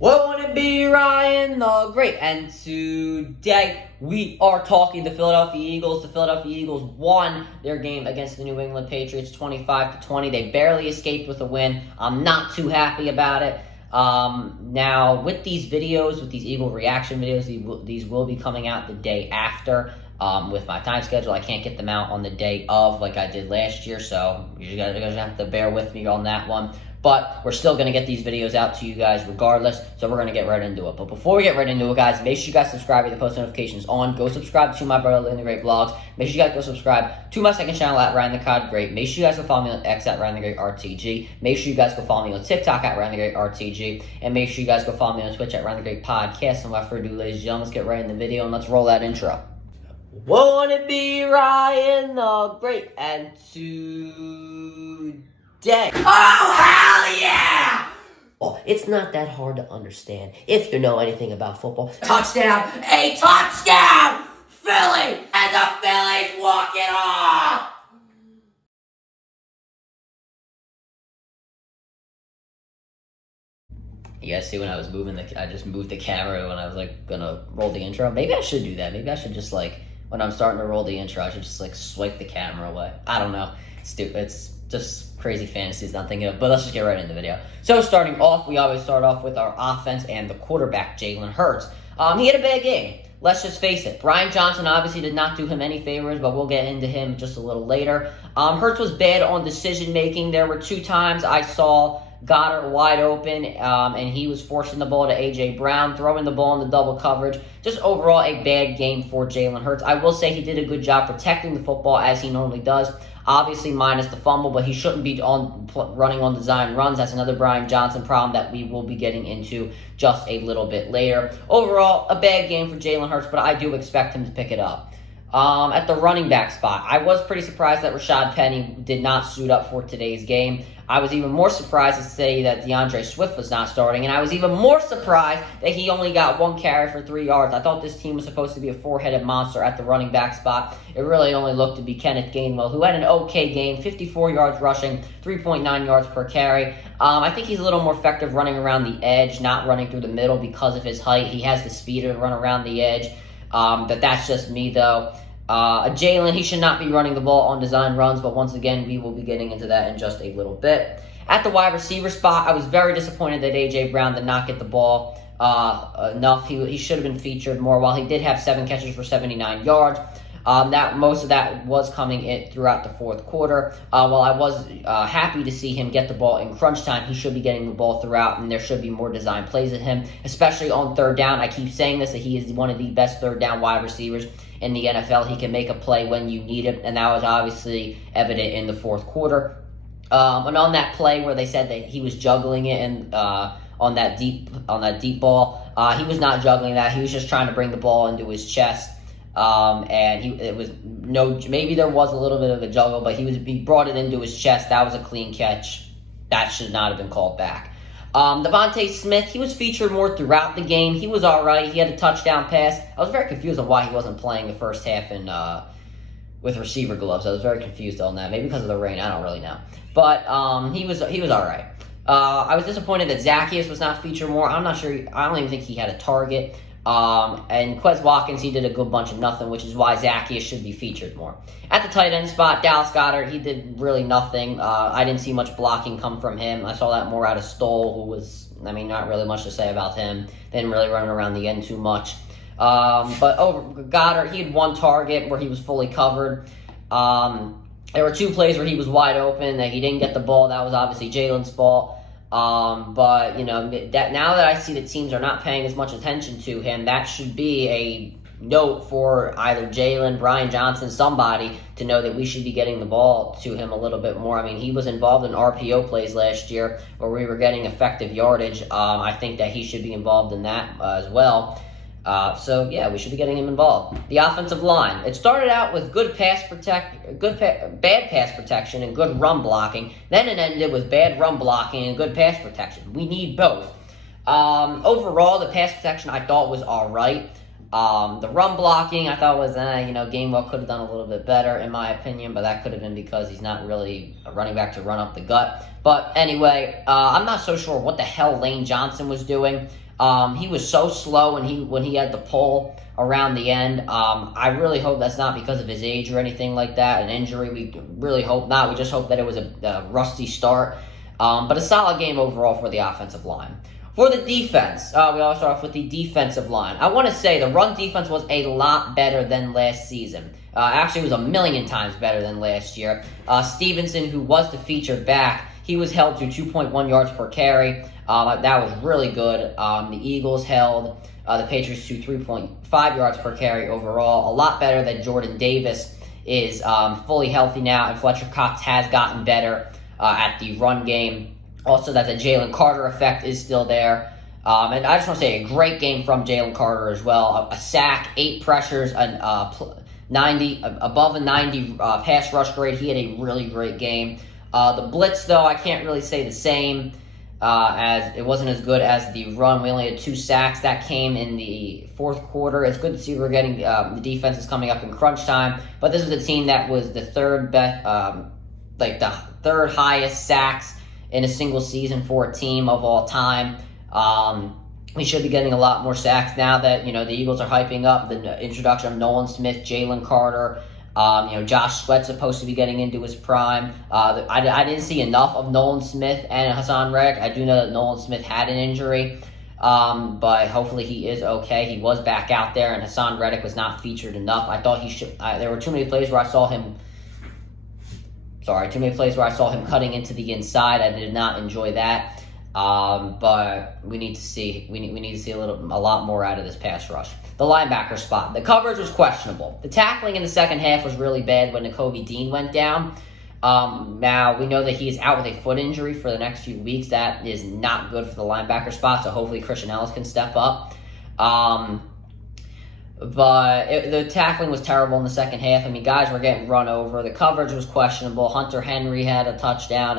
What would it be, Ryan the Great? And today we are talking the Philadelphia Eagles. The Philadelphia Eagles won their game against the New England Patriots 25-20. They barely escaped with a win. I'm not too happy about it. Now, with these videos, with these Eagle reaction videos, these will be coming out the day after. With my time schedule, I can't get them out on the day of like I did last year, so you're gonna have to bear with me on that one. But we're still going to get these videos out to you guys regardless, so we're going to get right into it. But before we get right into it, guys, make sure you guys subscribe with the post notifications on. Go subscribe to my brother, the Great Vlogs. Make sure you guys go subscribe to my second channel at Ryan the Cod Great. Make sure you guys go follow me on X at Ryan the Great RTG. Make sure you guys go follow me on TikTok at Ryan the Great RTG. And make sure you guys go follow me on Twitch at Ryan the Great Podcast. And without further ado, ladies and gentlemen, let's get right in the video and let's roll that intro. Won't it be Ryan the Great? And today... Oh, hell yeah! Well, it's not that hard to understand if you know anything about football. Touchdown! A touchdown! Philly! And the Phillies walk it off! You guys see when I was moving I just moved the camera when I was like gonna roll the intro. Maybe I should do that. Maybe I should just like, when I'm starting to roll the intro, I should just like swipe the camera away. I don't know. It's just crazy fantasies I'm thinking of, but let's just get right into the video. So starting off, we always start off with our offense and the quarterback, Jalen Hurts. He had a bad game. Let's just face it. Brian Johnson obviously did not do him any favors, but we'll get into him just a little later. Hurts was bad on decision-making. There were 2 times I saw Goddard wide open, and he was forcing the ball to A.J. Brown, throwing the ball in the double coverage. Just overall a bad game for Jalen Hurts. I will say he did a good job protecting the football as he normally does. Obviously minus the fumble, but he shouldn't be running on design runs. That's another Brian Johnson problem that we will be getting into just a little bit later. Overall, a bad game for Jalen Hurts, but I do expect him to pick it up. At the running back spot, I was pretty surprised that Rashad Penny did not suit up for today's game. I was even more surprised to say that DeAndre Swift was not starting, and I was even more surprised that he only got 1 carry for 3 yards. I thought this team was supposed to be a 4-headed monster at the running back spot. It really only looked to be Kenneth Gainwell, who had an okay game, 54 yards rushing, 3.9 yards per carry. I think he's a little more effective running around the edge, not running through the middle because of his height. He has the speed to run around the edge. But that's just me, though. Jalen, he should not be running the ball on design runs, but once again, we will be getting into that in just a little bit. At the wide receiver spot, I was very disappointed that A.J. Brown did not get the ball enough. He should have been featured more. While he did have 7 catches for 79 yards, most of that was coming in throughout the fourth quarter. While I was happy to see him get the ball in crunch time, he should be getting the ball throughout, and there should be more design plays at him, especially on third down. I keep saying this, that he is one of the best third down wide receivers in the NFL. He can make a play when you need it, and that was obviously evident in the fourth quarter. And on that play where they said that he was juggling it and on that deep ball, he was not juggling that. He was just trying to bring the ball into his chest. Maybe there was a little bit of a juggle, but he brought it into his chest. That was a clean catch. That should not have been called back. Devontae Smith, he was featured more throughout the game. He was all right. He had a touchdown pass. I was very confused on why he wasn't playing the first half with receiver gloves. I was very confused on that. Maybe because of the rain. I don't really know. But he was all right. I was disappointed that Zacchaeus was not featured more. I'm not sure. I don't even think he had a target. And Quez Watkins, he did a good bunch of nothing, which is why Zacchaeus should be featured more. At the tight end spot, Dallas Goedert, he did really nothing. I didn't see much blocking come from him. I saw that more out of Stoll, who was, not really much to say about him. Didn't really run around the end too much. But over Goddard, he had 1 target where he was fully covered. There were 2 plays where he was wide open that he didn't get the ball. That was obviously Jalen's fault. But that now that I see that teams are not paying as much attention to him, that should be a note for either Jalen, Brian Johnson, somebody to know that we should be getting the ball to him a little bit more. He was involved in RPO plays last year where we were getting effective yardage. I think that he should be involved in that as well. We should be getting him involved. The offensive line. It started out with bad pass protection and good run blocking. Then it ended with bad run blocking and good pass protection. We need both. Overall, the pass protection I thought was all right. The run blocking I thought was, Gainwell could have done a little bit better in my opinion, but that could have been because he's not really a running back to run up the gut. But anyway, I'm not so sure what the hell Lane Johnson was doing. He was so slow when he had the pull around the end. I really hope that's not because of his age or anything like that, an injury. We really hope not. We just hope that it was a rusty start. But a solid game overall for the offensive line. For the defense, we always start off with the defensive line. I want to say the run defense was a lot better than last season. Actually, it was a million times better than last year. Stevenson, who was the featured back, he was held to 2.1 yards per carry. That was really good. The Eagles held the Patriots to 3.5 yards per carry overall. A lot better than Jordan Davis is fully healthy now, and Fletcher Cox has gotten better at the run game. Also, that the Jalen Carter effect is still there. And I just want to say a great game from Jalen Carter as well. A sack, 8 pressures, above a 90 pass rush grade. He had a really great game. The blitz, though, I can't really say the same, as it wasn't as good as the run. We only had 2 sacks. That came in the fourth quarter. It's good to see we're getting the defense is coming up in crunch time. But this was a team that was the third third highest sacks in a single season for a team of all time. We should be getting a lot more sacks now that, the Eagles are hyping up the introduction of Nolan Smith, Jalen Carter. Josh Sweat's supposed to be getting into his prime. I didn't see enough of Nolan Smith and Hassan Reddick. I do know that Nolan Smith had an injury, but hopefully he is okay. He was back out there, and Hassan Reddick was not featured enough. I thought he should. There were too many plays where I saw him. Too many plays where I saw him cutting into the inside. I did not enjoy that. But we need to see a lot more out of this pass rush. The linebacker spot. The coverage was questionable. The tackling in the second half was really bad when Nakobe Dean went down. Now, we know that he is out with a foot injury for the next few weeks. That is not good for the linebacker spot, so hopefully Christian Ellis can step up. The tackling was terrible in the second half. Guys were getting run over. The coverage was questionable. Hunter Henry had a touchdown,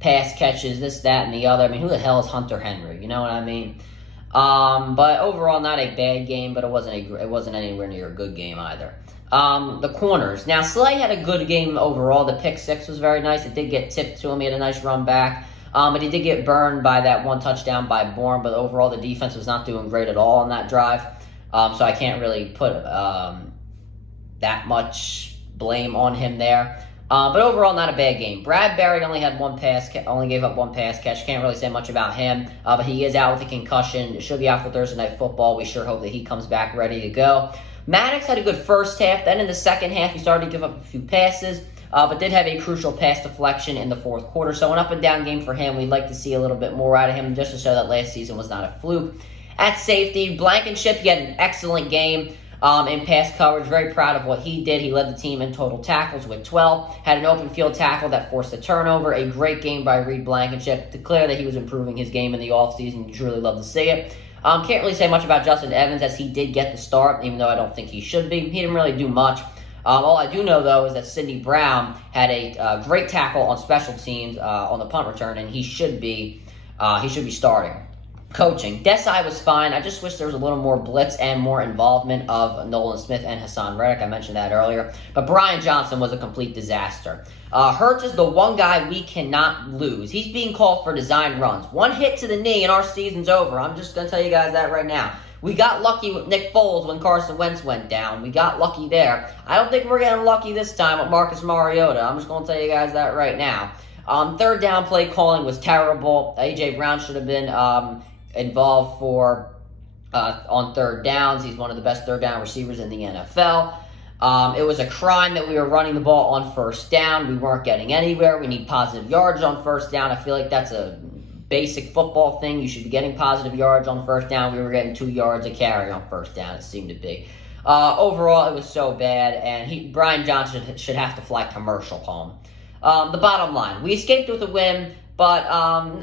pass catches, this, that, and the other. Who the hell is Hunter Henry? You know what I mean? But overall, not a bad game, but it wasn't anywhere near a good game either. The corners. Now, Slay had a good game overall. The pick six was very nice. It did get tipped to him. He had a nice run back. But he did get burned by that one touchdown by Bourne. But overall, the defense was not doing great at all on that drive. So I can't really put that much blame on him there. But overall, not a bad game. Bradbury only gave up one pass catch. Can't really say much about him. But he is out with a concussion. Should be out for Thursday Night Football. We sure hope that he comes back ready to go. Maddox had a good first half. Then in the second half, he started to give up a few passes. But did have a crucial pass deflection in the fourth quarter. So an up and down game for him. We'd like to see a little bit more out of him just to show that last season was not a fluke. At safety, Blankenship, he had an excellent game in pass coverage. Very proud of what he did. He led the team in total tackles with 12. Had an open field tackle that forced a turnover. A great game by Reed Blankenship. Declared that he was improving his game in the offseason. You truly love to see it. Can't really say much about Justin Evans as he did get the start, even though I don't think he should be. He didn't really do much. All I do know, though, is that Sidney Brown had a great tackle on special teams on the punt return, and he should be starting. Coaching. Desai was fine. I just wish there was a little more blitz and more involvement of Nolan Smith and Hassan Reddick. I mentioned that earlier. But Brian Johnson was a complete disaster. Hurts is the one guy we cannot lose. He's being called for design runs. One hit to the knee and our season's over. I'm just going to tell you guys that right now. We got lucky with Nick Foles when Carson Wentz went down. We got lucky there. I don't think we're getting lucky this time with Marcus Mariota. I'm just going to tell you guys that right now. Third down play calling was terrible. A.J. Brown should have been involved on third downs. He's one of the best third down receivers in the NFL. It was a crime that we were running the ball on first down. We weren't getting anywhere. We need positive yards on first down. I feel like that's a basic football thing. You should be getting positive yards on first down. We were getting 2 yards a carry on first down, it seemed to be. Overall, it was so bad, and Brian Johnson should have to fly commercial home. The bottom line, we escaped with a win, but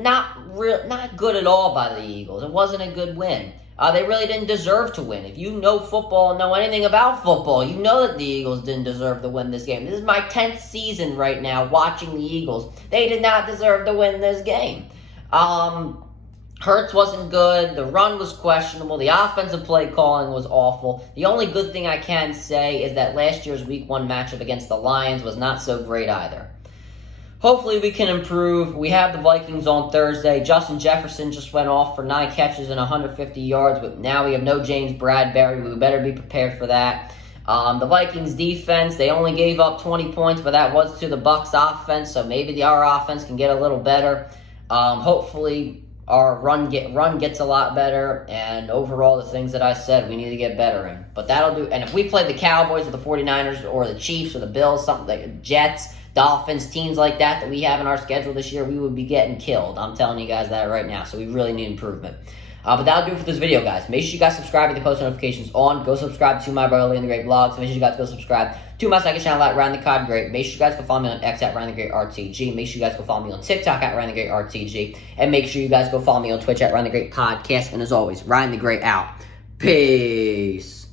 not good at all by the Eagles. It wasn't a good win. They really didn't deserve to win. If you know football and know anything about football, you know that the Eagles didn't deserve to win this game. This is my 10th season right now watching the Eagles. They did not deserve to win this game. Hurts wasn't good. The run was questionable. The offensive play calling was awful. The only good thing I can say is that last year's Week 1 matchup against the Lions was not so great either. hopefully we can improve. We have the Vikings on Thursday. Justin Jefferson just went off for 9 catches and 150 yards, but now we have no James Bradbury. We better be prepared for that. The Vikings defense, they only gave up 20 points, but that was to the Bucs offense, so maybe our offense can get a little better. Hopefully our run gets a lot better, and overall the things that I said we need to get better in. But that'll do. And if we play the Cowboys or the 49ers or the Chiefs or the Bills, something like Jets, Dolphins, teams like that we have in our schedule this year, we would be getting killed. I'm telling you guys that right now, so we really need improvement. But that'll do it for this video, guys. Make sure you guys subscribe with the post notifications on. Go subscribe to my brother, Lee and the Great Vlogs. Make sure you guys go subscribe to my second channel at Ryan the Cod Great. Make sure you guys go follow me on X at Ryan the Great RTG. Make sure you guys go follow me on TikTok at Ryan the Great RTG. And make sure you guys go follow me on Twitch at Ryan the Great Podcast. And as always, Ryan the Great out. Peace.